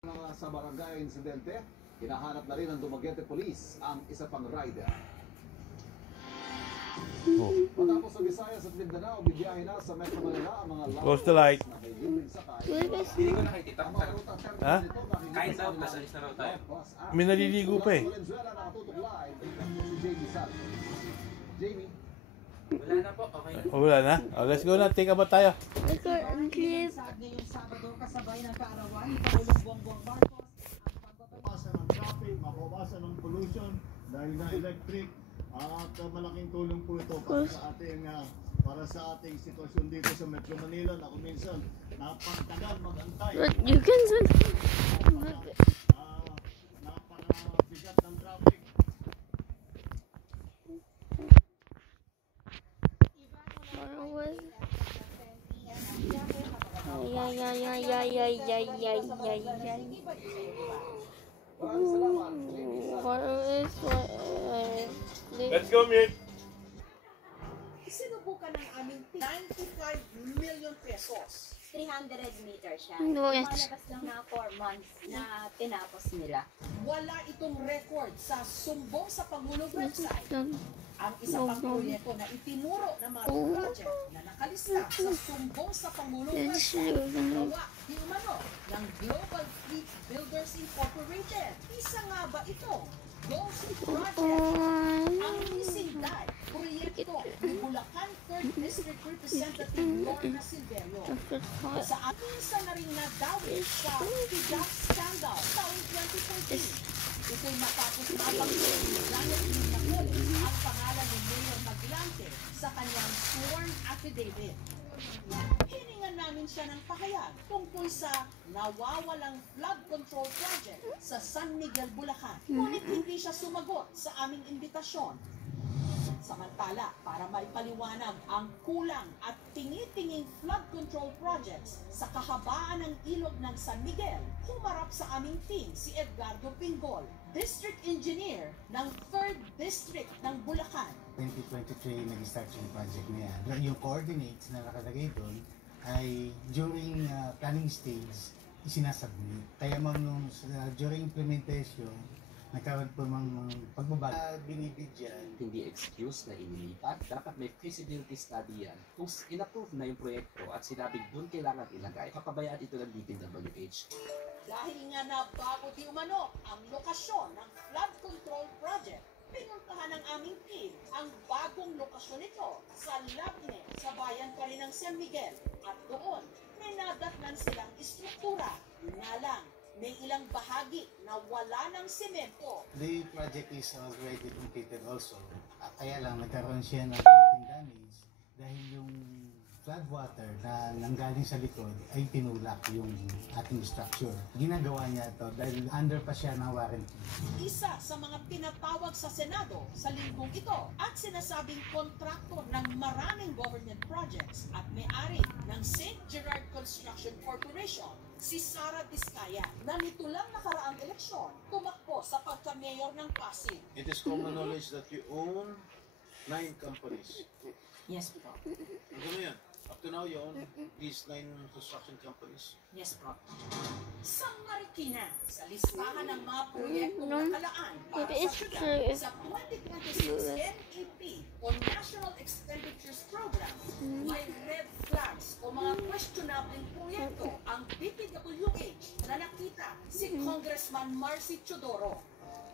Sa barangay insidente, hinahanap na rin ng Dumaguete Police ang isa pang rider. Matapos sa Visayas at Mindanao, bibiyahe na sa Metro Manila ang mga Close the light. na may libreng sakay. Hindi ko nakikita. Ang mga ruta terminal Ha? nito dahil Kain sa daw, mga tas alis na raw tayo. bus app. May naliligo pa eh. Valenzuela, nakatutok live. Si Jamie Salvo. Jamie. Wala na po, okay na. Wala na? Oh, let's go na. Take a bath tayo. Record and clip. Ngayong Sabado kasabay ng kaarawan ni Pangulong Bongbong Marcos ang Mabawasan ng traffic, mabawasan ng pollution dahil na electric at malaking tulong po ito para sa ating sitwasyon dito sa Metro Manila na kung minsan napakatagal magantay. But you can Napakabigat ng traffic. Let's go, Mick. Sinubukan ng aming 95 million pesos. 300 meters siya. No, it's- Malabas lang na 4 months na tinapos nila. Wala itong record sa sumbong sa Pangulong website. Ang isa pang proyekto na itinuro ng mga project na nakalista sa sumbong sa Pangulong website gawa di umano ng Global Fleet Builders Incorporated. Isa nga ba ito? Ghost Project. Ang missing dive proyekto ni Bulacan 3rd District Representative Lorna Silverio. Sa atin na rin nadawi sa Tigas Scandal taong 2014. Ito'y matapos mabanggit ni Janet Limnacol ang pangalan ni Mayor Maglante sa kanyang sworn affidavit. Hiningan namin siya ng pahayag tungkol sa nawawalang flood control project sa San Miguel, Bulacan. Ngunit hindi siya sumagot sa aming imbitasyon. Samantala, para maipaliwanag ang kulang at tingi-tinging flood control projects sa kahabaan ng ilog ng San Miguel, humarap sa aming team si Edgardo Pingol, District Engineer ng 3rd District ng Bulacan. 2023 nag-start yung project na yan. Yung coordinates na nakalagay doon ay during planning stage isinasubmit. Kaya nung during implementation, nagkaroon po mga pagbabago. Binibigyan. Hindi excuse na inilipat. Dapat may feasibility study yan. Kung in-approve na yung proyekto at sinabing doon kailangan ilagay, kapabayaan ito ng DPWH. Dahil nga na bago di umano ang lokasyon ng flood control project, pinuntahan ng aming team ang bagong lokasyon nito sa Labne, sa bayan pa rin ng San Miguel. At doon, may nadatnan silang istruktura. Yun nga lang, may ilang bahagi na wala ng semento. The project is already completed also. Kaya lang nagkaroon siya ng konting damage dahil yung flood water na nanggaling sa likod ay tinulak yung ating structure. Ginagawa niya ito dahil under pa siya ng warranty. Isa sa mga pinatawag sa Senado sa linggong ito at sinasabing kontraktor ng maraming government projects at may-ari ng St. Gerard Construction Corporation, si Sara Vizcaya, na nito lang nakaraang eleksyon, tumakbo sa pagka-mayor ng Pasig. It is common knowledge that you own 9 companies. Yes po. Ano yan? Up to now, you own these 9 construction companies. Yes po. Sa Marikina, sa listahan ng mga proyektong nakalaan para sa syudad sa 2026 NEP o National Expenditures Program, may red flags o mga questionable proyekto ang DPWH na nakita si Congressman Marcy Chodoro.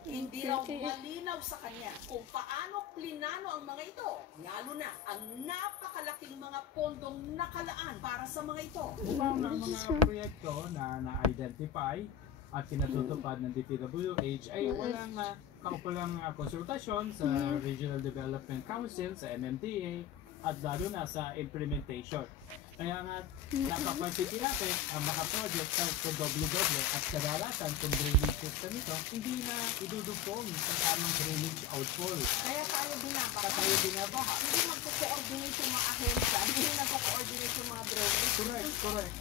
Hindi raw malinaw sa kanya kung paano plinano ang mga ito, lalo na ang napakalaking mga pondong nakalaan para sa mga ito. Upang ang mga proyekto na na-identify at pinatutupad ng DPWH ay walang kaukulang konsultasyon sa Regional Development Council, sa MMDA, at lalo na sa implementation. Kaya nga, napapansitilapit ang mga project sa doble-doble at kadalasan kung drainage system ito, hindi na idudugtong sa tamang drainage outfall. Kaya tayo binabaha. Hindi magko-coordinate yung mga ahensya, hindi nagko-coordinate yung mga drainage. Correct.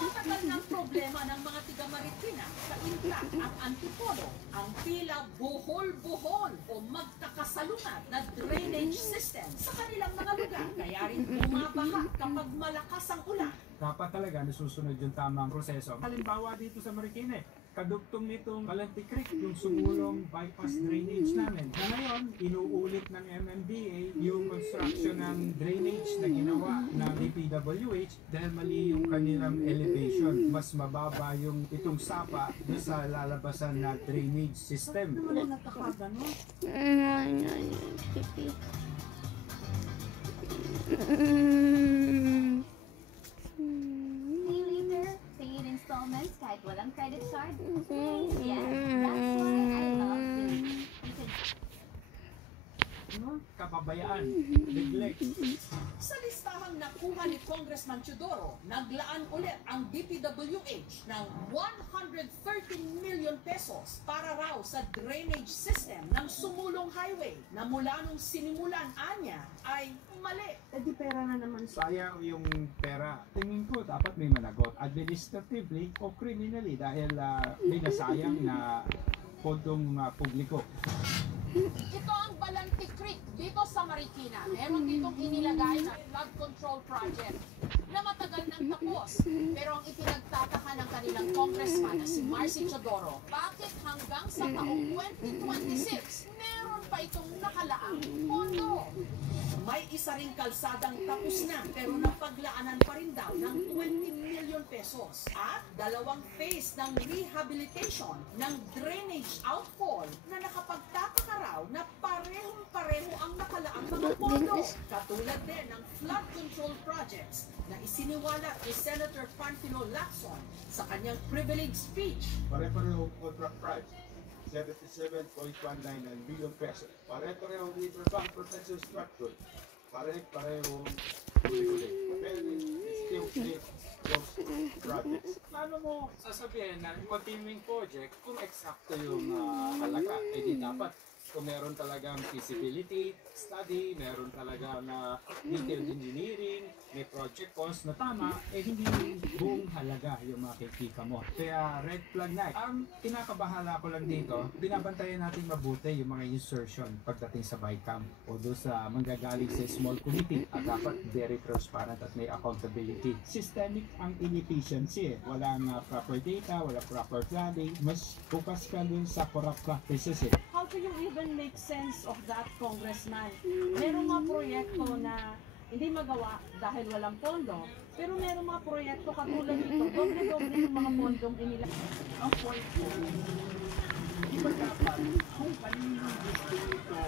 Matagal ng problema ng mga tiga-Marikina sa Intra at Antipolo ang tila buhol-buhol o magkakasalungat na drainage system sa kanilang mga lugar. Kaya rin bumabaha kapag malakas ang ulan. dapat talaga nasusunod yung tamang proseso. Halimbawa dito sa Marikina, kadugtong nitong Calanti Creek, yung sumulong bypass drainage namin. Na ngayon, inuulit ng MMDA yung construction ng drainage na ginawa ng DPWH dahil mali yung kanilang elevation. Mas mababa yung itong sapa doon sa lalabasan na drainage system. Ano nagkakagano? Pay later, pay in installments kahit walang credit card. Yeah, that's why I love it. You can Kapabayaan, neglect. Sa listahang nakuha ni Congressman Teodoro, naglaan ulit ang DPWH ng 130 million pesos para raw sa drainage system ng Sumulong Highway na mula nung sinimulan anya ay mali. Di pera na naman. Sayang yung pera. Tingin ko dapat may managot. Administratively o criminally dahil may nasayang na pondong publiko. Ito ang Balanti Creek dito sa Marikina. Meron ditong inilagay na flood control project na matagal nang tapos. Pero ang ipinagtataka ng kanilang congressman na si Marcy Teodoro, bakit hanggang sa taong 2026 meron pa itong nakalaang pondo? May isa ring kalsadang tapos na pero napaglaanan pa rin daw ng 20 million pesos at dalawang phase ng rehabilitation ng drainage outfall na nakapagtataka raw na parehong-pareho ang nakalaang mga pondo. Katulad din ng flood control projects na isiniwala ni Senator Panfilo Lacson sa kanyang privilege speech. Pare-pareho contract price, 77.199 billion pesos. Pare-pareho riverbank protection structure. Pare-pareho huli-huli. Pero still those projects. Paano mo sasabihin na continuing project kung eksakto yung halaga? Eh di dapat kung meron talagang feasibility study, meron talaga na detailed engineering, may project cost na tama, eh hindi buong halaga yung makikita mo. Kaya red flag na. Ang kinakabahala ko lang dito, binabantayan natin mabuti yung mga insertion pagdating sa BICAM o doon sa manggagaling sa small committee at dapat very transparent at may accountability. Systemic ang inefficiency. Walang proper data, walang proper planning. Mas focus ka dun sa corrupt practices. How do you even make sense of that, Congressman? Merong mga proyekto na hindi magawa dahil walang pondo, pero merong mga proyekto katulad nito, doble-doble yung mga pondong inilagay. Ang point ko, iba dapat kung kanino gusto ito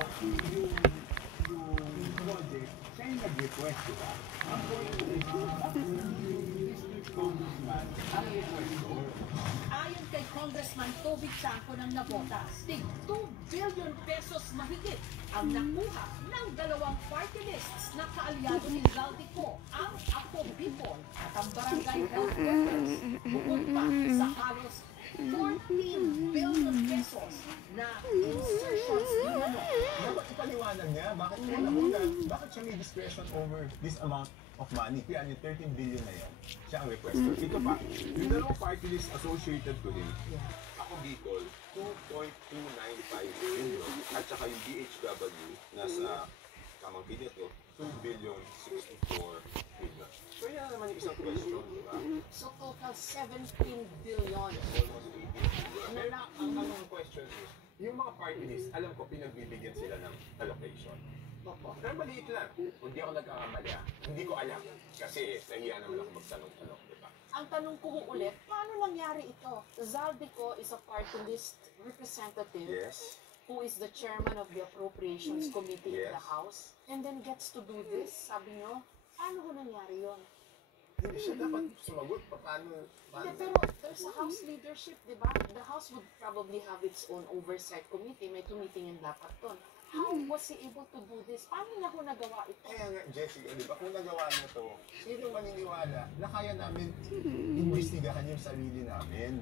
yung project, siya yung nag-request, diba? Ang point ko is, District Congressman, ang requestor. Ayon kay Congressman Toby Chanco ng Navotas, tig 2 billion pesos mahigit ang nakuha ng dalawang party lists na kaalyado ni Zaldico, ang Ako Bicol at ang Barangay Health Workers. Bukod pa sa halos 14 billion pesos na insertions din ano. Dapat ipaliwanag niya, bakit una-una, bakit siya may discretion over this amount of money? Kaya yung 13 billion na yan, siya ang requester. Ito pa, yung dalawang party list associated to him, Ako Bicol, 2.295 billion, at saka yung DHW, nasa kamangkin nito, 2 billion 64 million. So yan naman yung isang question, di ba? So total 17 billion. Almost 18 billion. Pero ang anong question is, yung mga party list, alam ko pinagbibigyan sila ng allocation. Pero maliit lang. Kung di ako nagkakamali, hindi ko alam. Kasi nahiya naman ako magtanong-tanong, di ba? Ang tanong ko ulit, paano nangyari ito? Zaldico is a party list representative Yes. who is the chairman of the Appropriations Committee in the Yes. House and then gets to do this, sabi nyo, paano ho nangyari yun? Hindi siya dapat sumagot. Paano? Hindi, pero there's a House leadership, di ba? The House would probably have its own oversight committee, may tumitingin dapat doon. How was he able to do this? Paano niya ho nagawa ito? Kaya nga, Jessica, di ba, kung nagawa niya to, sino maniniwala na kaya namin imbestigahan yung sarili namin?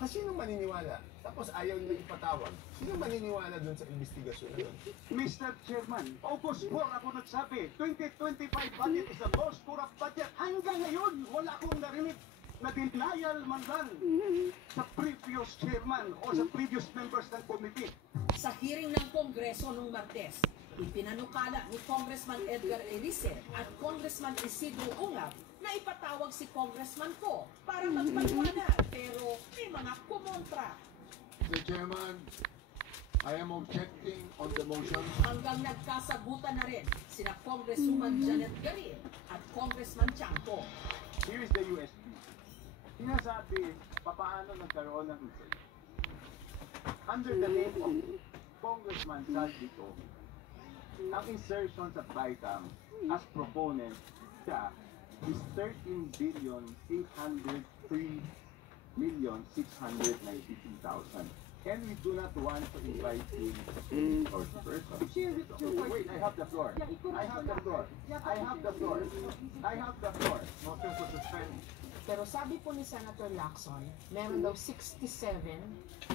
Kasi sino maniniwala? Tapos ayaw niya ipatawag. Sino maniniwala dun sa investigasyon na yun? Mr. Chairman, August 4 ako nagsabi, 2025 budget is the most corrupt budget. Hanggang ngayon, wala akong narinig na denial man lang sa previous chairman o sa previous members ng committee. Sa hearing ng Kongreso nung Martes, Ipinanukala ni Congressman Edgar Erice at Congressman Isidro Ungab na ipatawag si Congressman Ko para magpaliwanag pero may mga kumontra. Mr. Chairman, I am objecting on the motion. Hanggang nagkasagutan na rin sina Congresswoman Janet Garin at Congressman Chanco. Here is the USB. Sinasabi, papaano nagkaroon ng incident. Under the name of Congressman Saldico, ang insertion sa BICAM as proponent siya is 13,803,692,000. And we do not want to invite him or the person. Wait, I have the floor. I have the floor. I have the floor. I have the floor. Motion to suspend. Pero sabi po ni Senator Lacson, meron daw 67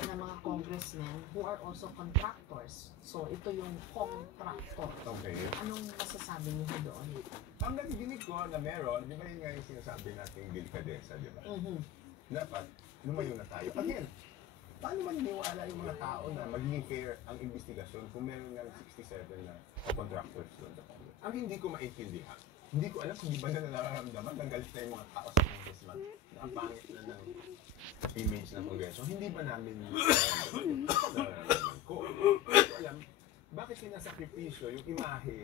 na mga congressmen who are also contractors. So ito yung contractor. Okay. Anong masasabi niyo doon? Ang nadidinig ko na meron, di ba yun nga yung sinasabi nating delikadesa, di ba? Dapat, lumayo na tayo. Again, paano maniniwala yung mga tao na magiging fair ang investigasyon kung meron nga 67 na contractors doon sa Congress? Ang hindi ko maintindihan, hindi ko alam kung di ba na nararamdaman ng galit na yung mga tao sa Congressman na ang pangit na ng image ng Kongreso. Hindi ba namin nararamdaman ko? Hindi ko alam bakit sinasakripisyo yung imahe